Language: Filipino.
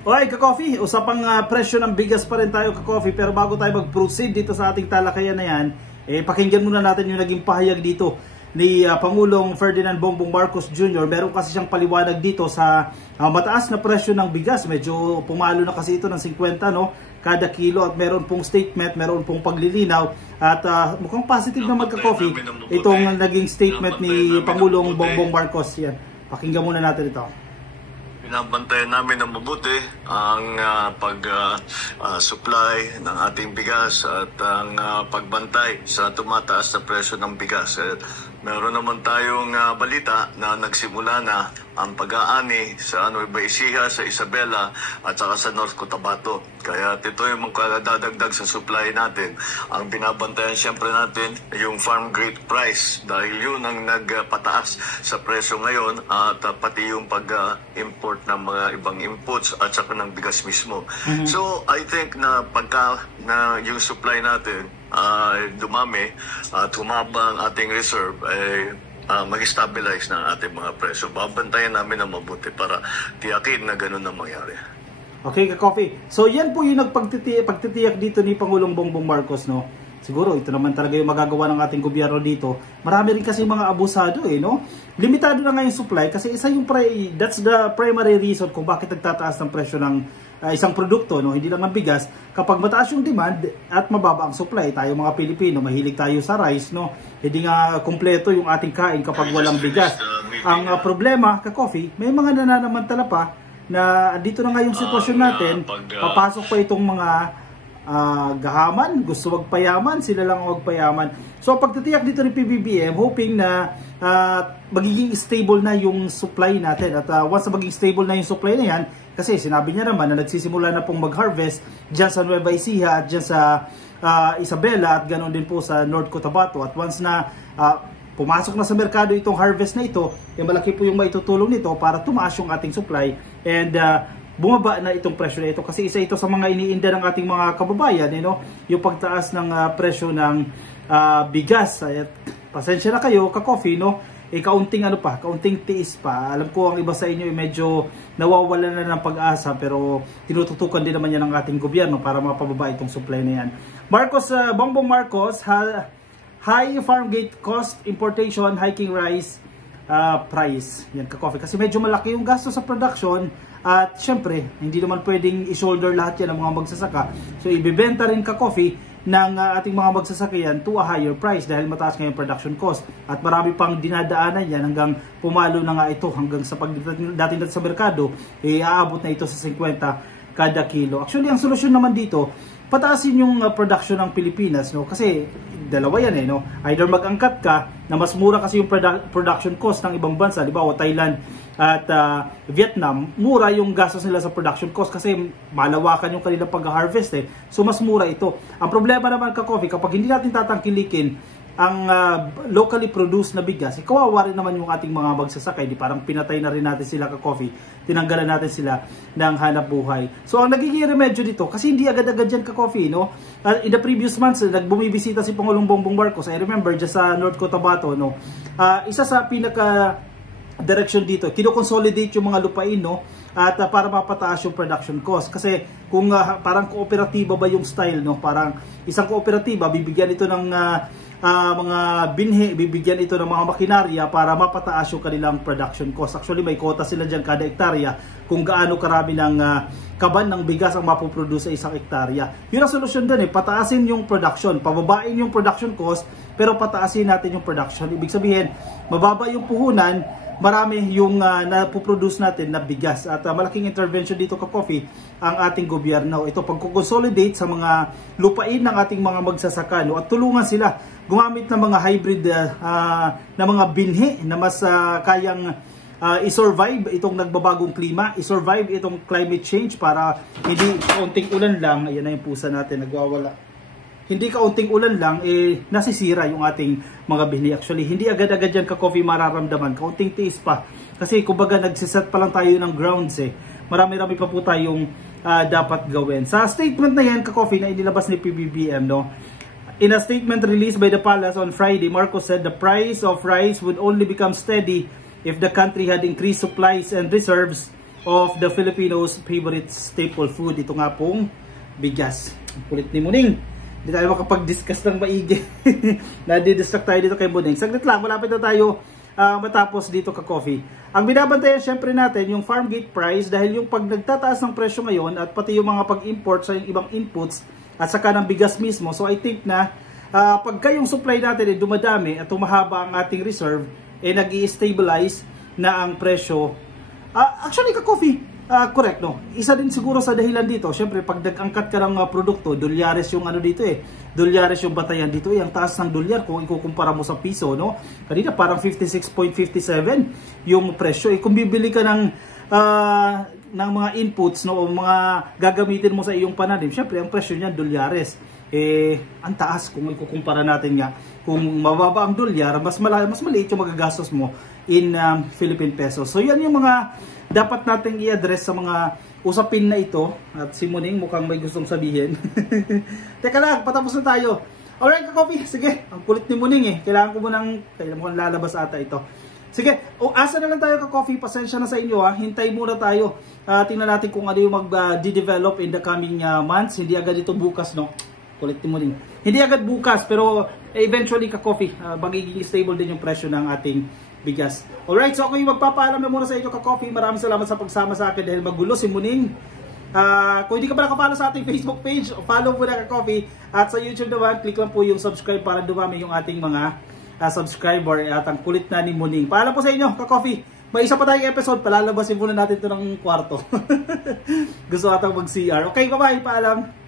Okay, ka-coffee, usapang presyo ng bigas pa rin tayo, ka-coffee. Pero bago tayo mag-proceed dito sa ating talakayan na yan, pakinggan muna natin yung naging pahayag dito ni Pangulong Ferdinand Bongbong Marcos Jr. Meron kasi siyang paliwanag dito sa mataas na presyo ng bigas. Medyo pumalo na kasi ito ng 50 kada kilo, at meron pong statement, meron pong paglilinaw, at mukhang positive na magka-coffee itong naging statement ni Pangulong Bongbong Marcos. Yan, pakinggan muna natin ito. Binabantayan namin ng mabuti ang pag-supply ng ating bigas at ang pagbantay sa tumataas na presyo ng bigas. Meron naman tayong balita na nagsimula na ang pag-aani sa Nueva Ecija, sa Isabela at saka sa North Cotabato. Kaya ito yung magkakadadagdag sa supply natin. Ang binabantayan siyempre natin yung farm grade price dahil yun ang nagpataas sa presyo ngayon, at pati yung pag-import ng mga ibang inputs at saka ng bigas mismo. So I think na pagka na yung supply natin dumami at humaba ang ating reserve, mag-stabilize na ang ating mga presyo. Babantayan namin na mabuti para tiyakin na ganun ang mangyari. Okay, ka-coffee. So yan po yung pagtitiyak dito ni Pangulong Bongbong Marcos, no? Siguro ito naman talaga yung magagawa ng ating gobyerno dito. Marami rin kasi mga abusado, no? Limitado na nga yung supply kasi that's the primary reason kung bakit nagtataas ng presyo ng isang produkto, no? Hindi lang ng bigas. Kapag mataas yung demand at mababa ang supply, tayo mga Pilipino, mahilig tayo sa rice, no? Hindi nga kumpleto yung ating kain kapag walang bigas. Ang problema, ka-coffee, may mga nananamantala pa na dito na nga yung sitwasyon natin. Papasok pa itong mga gahaman, gusto magpayaman, sila lang magpayaman. So pagtitiyak dito ni PBBM, hoping na magiging stable na yung supply natin. At once na magiging stable na yung supply na yan, kasi sinabi niya naman na nagsisimula na pong mag-harvest dyan sa Nueva Ecija at dyan sa Isabela, at ganoon din po sa North Cotabato. At once na pumasok na sa merkado itong harvest na ito, malaki po yung maitutulong nito para tumaas yung ating supply and bumaba na itong presyo na ito. Kasi isa ito sa mga iniinda ng ating mga kababayan, yung pagtaas ng presyo ng bigas. At pasensya na kayo, ka-coffee, kaunting kaunting tiis pa. Alam ko ang iba sa inyo medyo nawawalan na ng pag-asa, pero tinututukan din naman yan ng ating gobyerno para mapababa itong supply na yan. Bongbong Marcos, high farm gate cost, importation, hiking rice price. Yan, ka-coffee. Kasi medyo malaki yung gasto sa production, at syempre, hindi naman pwedeng i-shoulder lahat yan ng mga magsasaka. So, ibibenta rin, ka-coffee, ng ating mga magsasakyan to a higher price dahil mataas nga yung production cost. At marami pang dinadaanan yan hanggang pumalo na nga ito, hanggang sa pagdating natin sa merkado, aabot na ito sa 50 kada kilo. Actually, ang solusyon naman dito, pataasin yung production ng Pilipinas, kasi dalawa yan, either mag-angkat ka na mas mura kasi yung production cost ng ibang bansa, di ba, o Thailand at Vietnam, mura yung gastos nila sa production cost kasi malawakan yung kanilang pag-harvest, so mas mura ito. Ang problema naman, ka-coffee, kapag hindi natin tatangkilikin ang locally produced na bigas, kawawa rin naman yung ating mga magsasakay. Di parang pinatay na rin natin sila, ka-coffee, tinanggalan natin sila ng hanap buhay. So ang nagiging remedyo dito, kasi hindi agad-agad dyan, ka-coffee, in the previous months, nagbumibisita si Pangulong Bongbong Marcos, I remember, dyan sa North Cotabato, isa sa pinaka direction dito, kino-consolidate yung mga lupain, at para mapataas yung production cost. Kasi kung parang kooperatiba ba yung style, parang isang kooperatiba, bibigyan ito ng mga binhi, bibigyan ito ng mga makinarya para mapataas yung kanilang production cost. Actually, may quota sila dyan kada hektarya kung gaano karami ng kaban ng bigas ang mapoproduce sa isang hektarya. Yun ang solusyon din, pataasin yung production, pababain yung production cost, pero pataasin natin yung production. Ibig sabihin, mababa yung puhunan, marami yung napoproduce natin na bigas. At malaking intervention dito, ka-coffee, ang ating gobyerno. Ito, pagkukonsolidate sa mga lupain ng ating mga magsasaka, at tulungan sila gumamit ng mga hybrid na mga binhi na mas kayang i-survive itong nagbabagong klima, i-survive itong climate change, para hindi kaunting ulan lang, ayan na yung pusa natin, nagwawala. Hindi kaunting ulan lang, nasisira yung ating mga binhi. Actually, hindi agad-agad yan, ka-coffee, mararamdaman. Kaunting tiis pa. Kasi, kumbaga, nagsiset pa lang tayo ng grounds, Marami-rami pa po tayong dapat gawin. Sa statement na yan, ka-coffee, na inilabas ni PBBM, in a statement released by the palace on Friday, Marcos said the price of rice would only become steady if the country had increased supplies and reserves of the Filipinos' favorite staple food. Ito nga pong bigas. Ang kulit ni Muning. Hindi tayo makapag-discuss ng maigi. Nadi-distract tayo dito kay Muning. Saglit lang, malapit na tayo matapos dito ka-coffee. Ang binabantayan syempre natin yung farm gate price dahil yung pag nagtataas ng presyo ngayon at pati yung mga pag-import sa ibang inputs at saka ng bigas mismo. So I think na pagka yung supply natin dumadami at tumahaba ang ating reserve, nag-i-stabilize na ang presyo. Actually ka-coffee, correct no? Isa din siguro sa dahilan dito, syempre pag nag-angkat ka ng produkto, dolyares yung ano dito dolyares yung batayan dito, ang taas ng dolyar kung ikukumpara mo sa piso, no? Kanina parang 56.57 yung presyo. Kung bibili ka ng mga inputs, no, o mga gagamitin mo sa iyong pananim, syempre ang presyo niya dolyares. Ang taas kung ikukumpara natin nga. Kung mababa ang dolyar, mas maliit yung magagastos mo in Philippine pesos. So yan yung mga dapat nating i-address sa mga usapin na ito. At si Muning mukhang may gustong sabihin. Teka lang, patapos na tayo. Alright ka-coffee, sige. Ang kulit ni Muning Kailangan ko mukhang lalabas ata ito. Sige, asa na lang tayo ka-coffee. Pasensya na sa inyo Hintay muna tayo. Tingnan natin kung ano yung mag-develop in the coming months. Hindi agad ito bukas, no? Kulit ni Muning. Hindi agad bukas, pero eventually ka-coffee, magiging stable din yung presyo ng ating bigas. Alright, so ako yung magpapaalam na muna sa inyo ka-coffee. Maraming salamat sa pagsama sa akin dahil magulo si Muning. Kung hindi ka pa nakapalo sa ating Facebook page, follow mo na ka-coffee. At sa YouTube naman, click lang po yung subscribe para dumami yung ating mga subscriber. At ang kulit na ni Muning. Paalam po sa inyo ka-coffee. May isa pa tayong episode, palalabasin muna natin ito ng kwarto. Gusto atang mag-CR. Okay, bye-bye, paalam.